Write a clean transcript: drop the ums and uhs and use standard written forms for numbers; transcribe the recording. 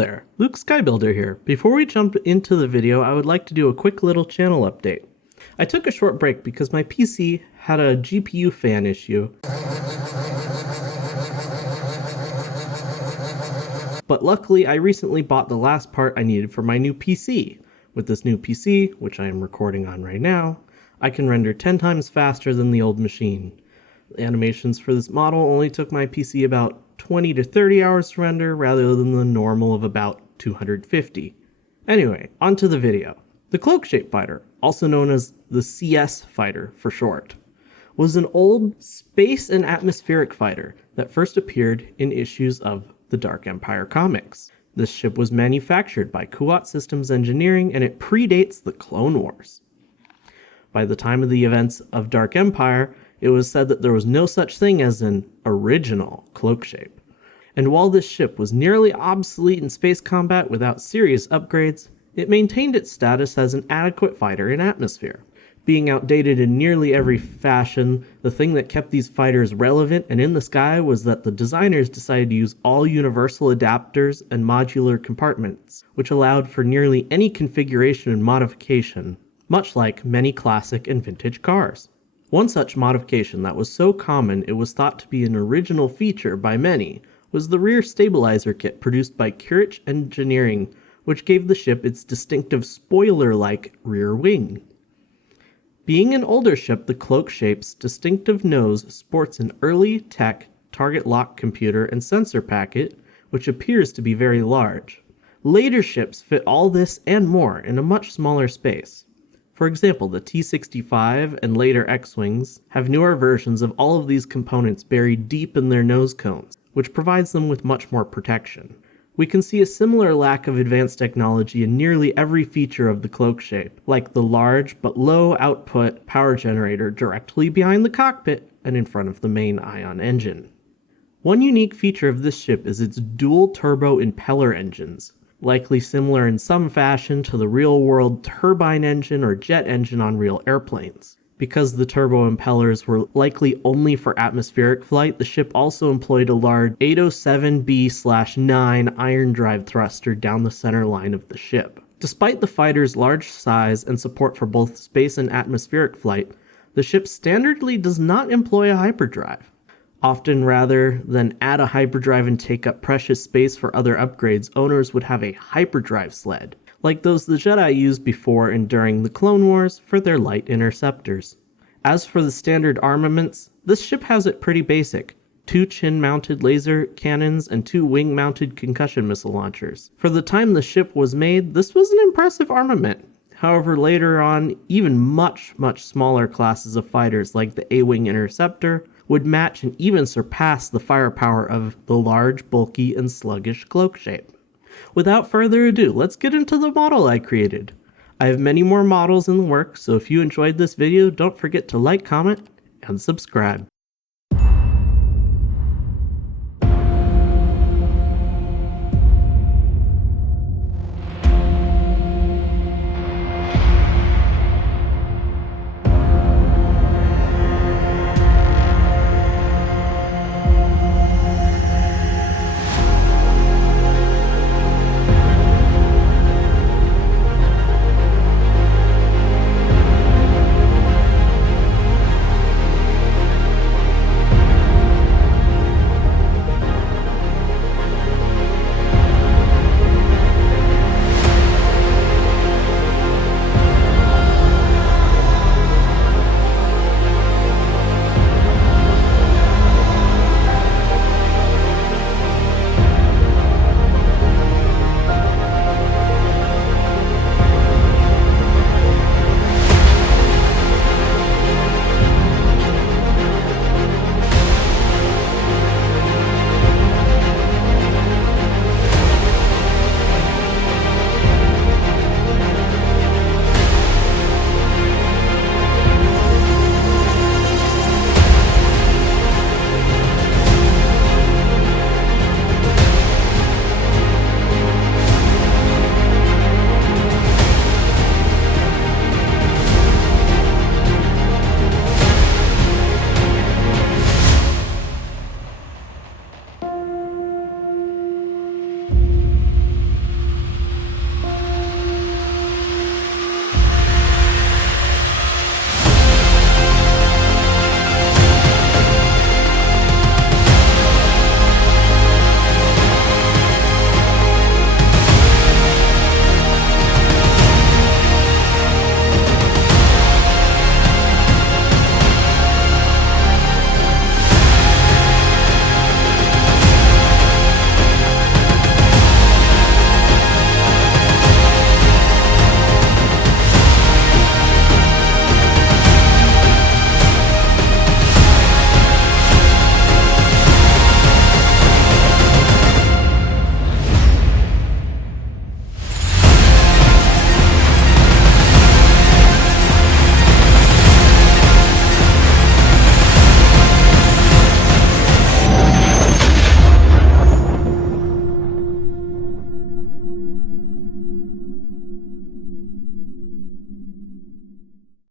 there, Luke Skybuilder here. Before we jump into the video, I would like to do a quick little channel update. I took a short break because my PC had a GPU fan issue. But luckily, I recently bought the last part I needed for my new PC. With this new PC, which I am recording on right now, I can render 10 times faster than the old machine. The animations for this model only took my PC about 20 to 30 hours to render rather than the normal of about 250. Anyway, onto the video. The CloakShape Fighter, also known as the CS Fighter for short, was an old space and atmospheric fighter that first appeared in issues of the Dark Empire comics. This ship was manufactured by Kuat Systems Engineering and it predates the Clone Wars. By the time of the events of Dark Empire, it was said that there was no such thing as an original CloakShape. And while this ship was nearly obsolete in space combat without serious upgrades, it maintained its status as an adequate fighter in atmosphere. Being outdated in nearly every fashion, the thing that kept these fighters relevant and in the sky was that the designers decided to use all universal adapters and modular compartments, which allowed for nearly any configuration and modification, much like many classic and vintage cars. One such modification that was so common it was thought to be an original feature by many was the rear stabilizer kit produced by Kurich Engineering, which gave the ship its distinctive spoiler-like rear wing. Being an older ship, the CloakShape's distinctive nose sports an early tech target lock computer and sensor packet, which appears to be very large. Later ships fit all this and more in a much smaller space. For example, the T-65 and later X-Wings have newer versions of all of these components buried deep in their nose cones, which provides them with much more protection. We can see a similar lack of advanced technology in nearly every feature of the CloakShape, like the large but low output power generator directly behind the cockpit and in front of the main ion engine. One unique feature of this ship is its dual turbo impeller engines, likely similar in some fashion to the real-world turbine engine or jet engine on real airplanes. Because the turbo impellers were likely only for atmospheric flight, the ship also employed a large 807B/9 iron drive thruster down the center line of the ship. Despite the fighter's large size and support for both space and atmospheric flight, the ship standardly does not employ a hyperdrive. Often, rather than add a hyperdrive and take up precious space for other upgrades, owners would have a hyperdrive sled, like those the Jedi used before and during the Clone Wars for their light interceptors. As for the standard armaments, this ship has it pretty basic: 2 chin-mounted laser cannons and 2 wing-mounted concussion missile launchers. For the time the ship was made, this was an impressive armament. However, later on, even much smaller classes of fighters like the A-Wing Interceptor would match and even surpass the firepower of the large, bulky, and sluggish CloakShape. Without further ado, let's get into the model I created. I have many more models in the works, so if you enjoyed this video, don't forget to like, comment, and subscribe.